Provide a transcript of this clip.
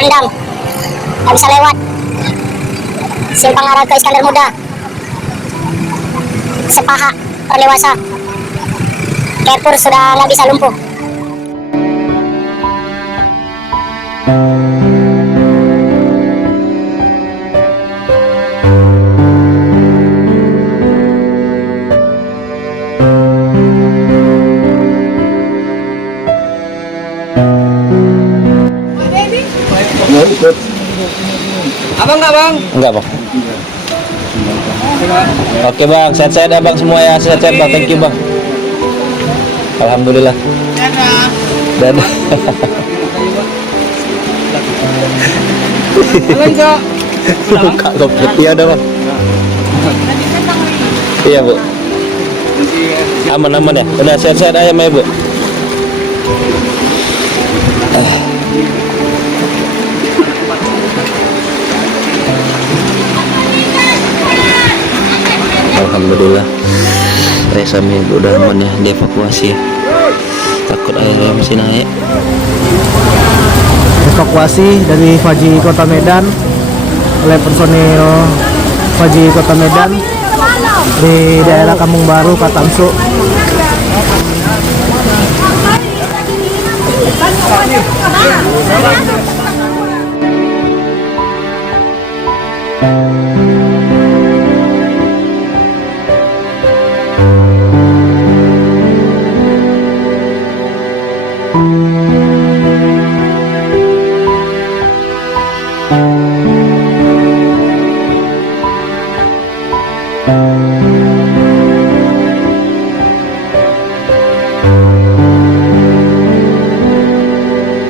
terendam, nggak bisa lewat. Simpang arah ke Iskandar Muda, Sepaha Perlewasa, Kepur sudah nggak bisa lumpuh. Abang nggak bang? Enggak bang. Oke bang, sehat-sehat abang semua ya, sehat-sehat bang, thank you bang. Alhamdulillah. Dadah. Abang kok? Buka komplit, iya udah bang. Iya bu. Aman-aman ya, udah sehat-sehat aja ya bu. Alhamdulillah Reza Ibu udah aman ya, dievakuasi ya. Takut airnya masih naik. Evakuasi dari Faji Kota Medan oleh personil Faji Kota Medan di daerah Kampung Baru Katamsu.